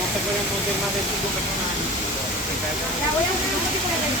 No se pueden meter más de 5 personas ahí. La voy a hacer un poquito para que